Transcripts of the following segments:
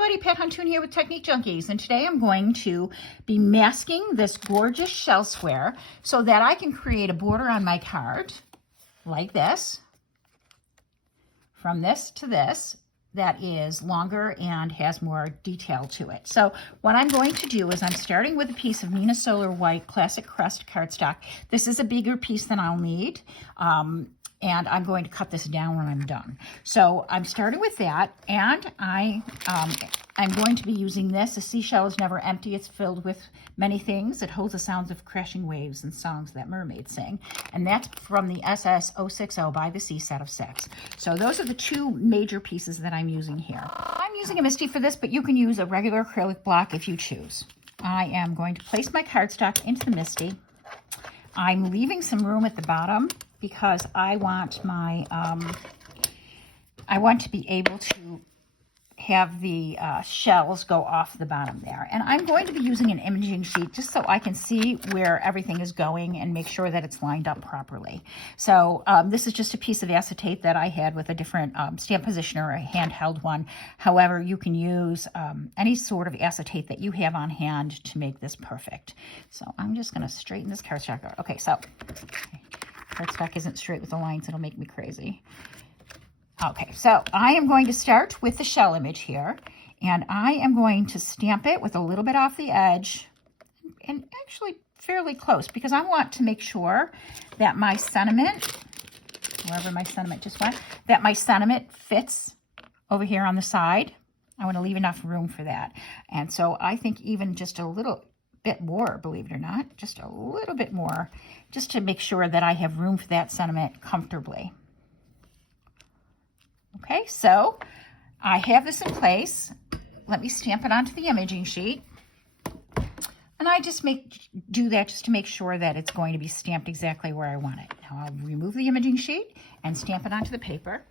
everybody, Pat Huntoon here with Technique Junkies, and today I'm going to be masking this gorgeous shell square so that I can create a border on my card like this, from this to this, that is longer and has more detail to it. So what I'm going to do is I'm starting with a piece of Nina Solar White Classic Crust cardstock. This is a bigger piece than I'll need. And I'm going to cut this down when I'm done. So I'm starting with that, and I'm going to be using this. The seashell is never empty. It's filled with many things. It holds the sounds of crashing waves and songs that mermaids sing. And that's from the SS 060 by the Sea set of 6. So those are the two major pieces that I'm using here. I'm using a MISTI for this, but you can use a regular acrylic block if you choose. I am going to place my cardstock into the MISTI. I'm leaving some room at the bottom because I want my, I want to be able to have the shells go off the bottom there. And I'm going to be using an imaging sheet just so I can see where everything is going and make sure that it's lined up properly. So this is just a piece of acetate that I had with a different stamp positioner, a handheld one. However, you can use any sort of acetate that you have on hand to make this perfect. So I'm just going to straighten this cardstock out. Okay, so cardstock isn't straight with the lines. It'll make me crazy. Okay, so I am going to start with the shell image here, and I am going to stamp it with a little bit off the edge, and actually fairly close, because I want to make sure that my sentiment, wherever my sentiment just went, that my sentiment fits over here on the side. I want to leave enough room for that. And so I think even just a little bit more, believe it or not, just a little bit more, just to make sure that I have room for that sentiment comfortably. Okay, so I have this in place. Let me stamp it onto the imaging sheet. And I just do that just to make sure that it's going to be stamped exactly where I want it. Now I'll remove the imaging sheet and stamp it onto the paper.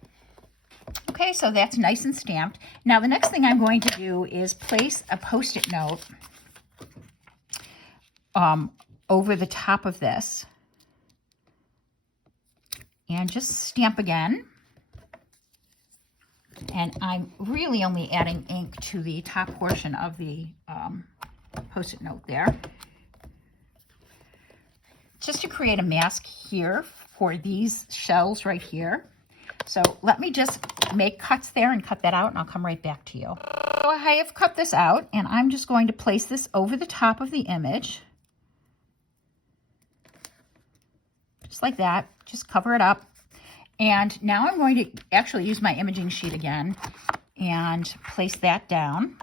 Okay, so that's nice and stamped. Now the next thing I'm going to do is place a Post-it note over the top of this. And just stamp again. And I'm really only adding ink to the top portion of the Post-it note there, just to create a mask here for these shells right here. So let me just make cuts there and cut that out, and I'll come right back to you. So I have cut this out, and I'm just going to place this over the top of the image, just like that. Just cover it up. And now I'm going to actually use my imaging sheet again and place that down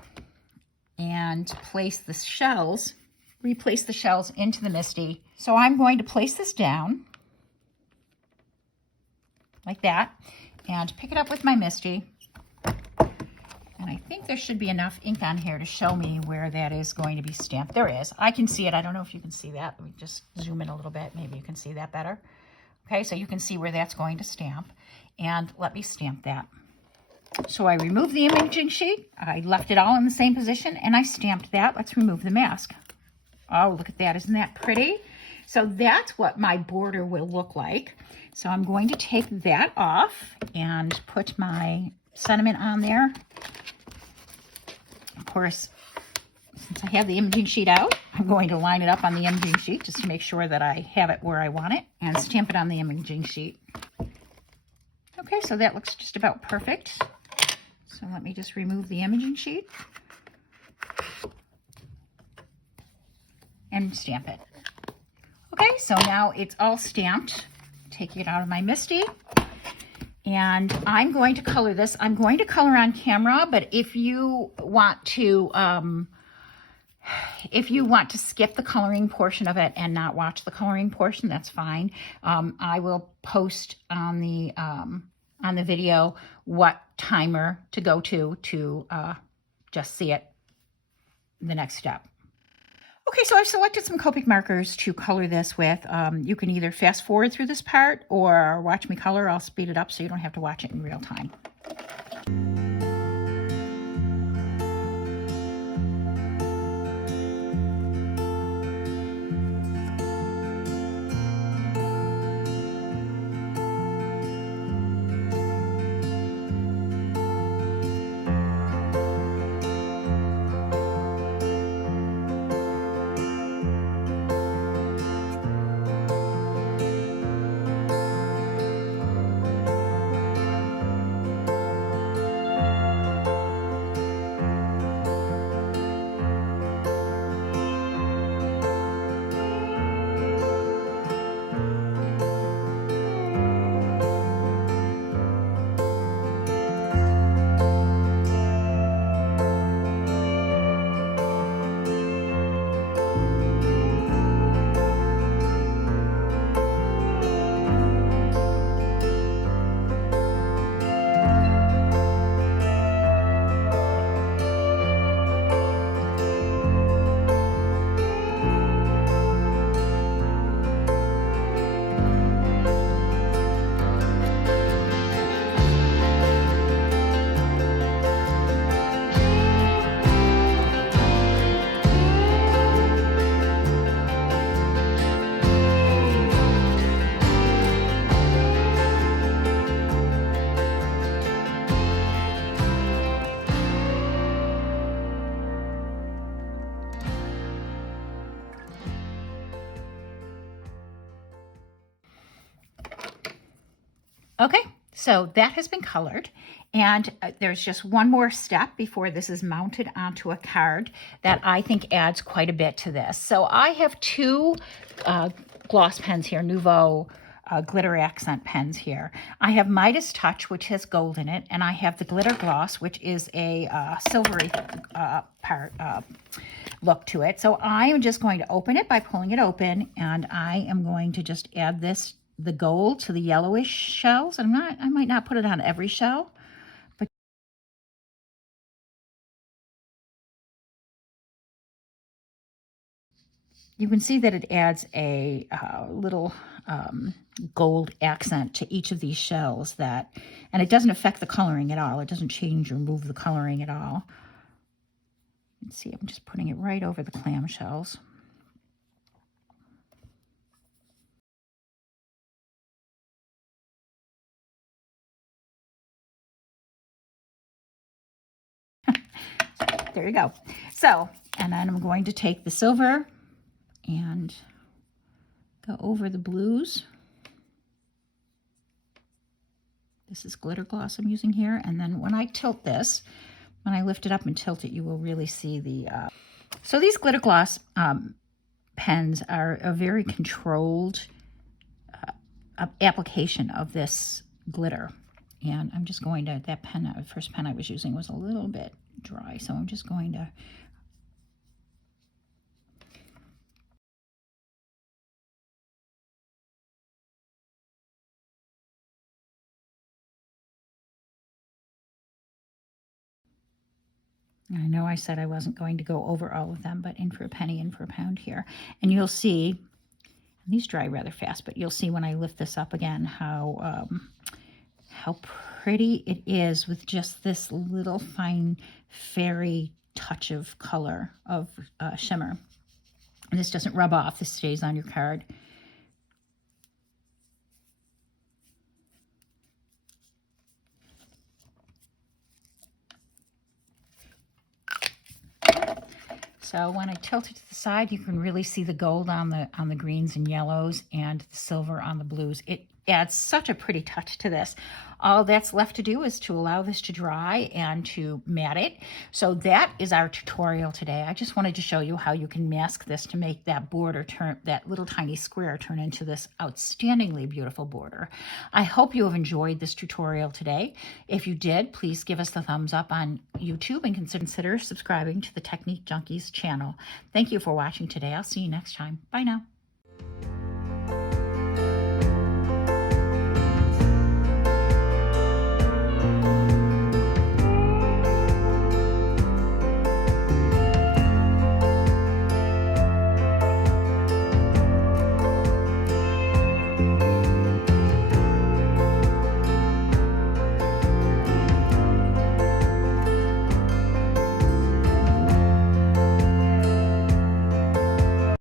and place the shells, replace the shells into the MISTI. So I'm going to place this down like that and pick it up with my MISTI. And I think there should be enough ink on here to show me where that is going to be stamped. There is. I can see it. I don't know if you can see that. Let me just zoom in a little bit. Maybe you can see that better. Okay, so you can see where that's going to stamp, and let me stamp that. So I removed the imaging sheet, I left it all in the same position, and I stamped that. Let's remove the mask. Oh, look at that, isn't that pretty? So that's what my border will look like. So I'm going to take that off and put my sentiment on there. Of course, since I have the imaging sheet out, I'm going to line it up on the imaging sheet just to make sure that I have it where I want it, and stamp it on the imaging sheet. Okay, so that looks just about perfect. So let me just remove the imaging sheet and stamp it. Okay, so now it's all stamped. Taking it out of my MISTI. And I'm going to color this. I'm going to color on camera, but if you want to skip the coloring portion of it and not watch the coloring portion, that's fine. I will post on the video what timer to go to just see it, the next step. Okay, so I've selected some Copic markers to color this with. You can either fast forward through this part or watch me color. I'll speed it up so you don't have to watch it in real time. Okay, so that has been colored, and there's just one more step before this is mounted onto a card that I think adds quite a bit to this. So I have two gloss pens here, Nouveau glitter accent pens here. I have Midas Touch, which has gold in it, and I have the Glitter Gloss, which is a silvery look to it. So I am just going to open it by pulling it open, and I am going to just add the gold to the yellowish shells. I might not put it on every shell, but you can see that it adds a little gold accent to each of these shells and it doesn't affect the coloring at all. It doesn't change or move the coloring at all. Let's see, I'm just putting it right over the clam shells. There you go. So, and then I'm going to take the silver and go over the blues. This is glitter gloss I'm using here. And then when I tilt this, when I lift it up and tilt it, you will really see the... So these glitter gloss pens are a very controlled application of this glitter. And I'm just going to, the first pen I was using was a little bit dry, so I'm just going to I know I said I wasn't going to go over all of them, but in for a penny, in for a pound here. And you'll see, these dry rather fast, but you'll see when I lift this up again how pretty it is with just this little fine fairy touch of color, of shimmer. And this doesn't rub off, this stays on your card. So when I tilt it to the side, you can really see the gold on the greens and yellows and the silver on the blues. It adds such a pretty touch to this. All that's left to do is to allow this to dry and to mat it. So that is our tutorial today. I just wanted to show you how you can mask this to make that border turn, that little tiny square turn into this outstandingly beautiful border. I hope you have enjoyed this tutorial today. If you did, please give us the thumbs up on YouTube and consider subscribing to the Technique Junkies channel. Thank you for watching today. I'll see you next time. Bye now.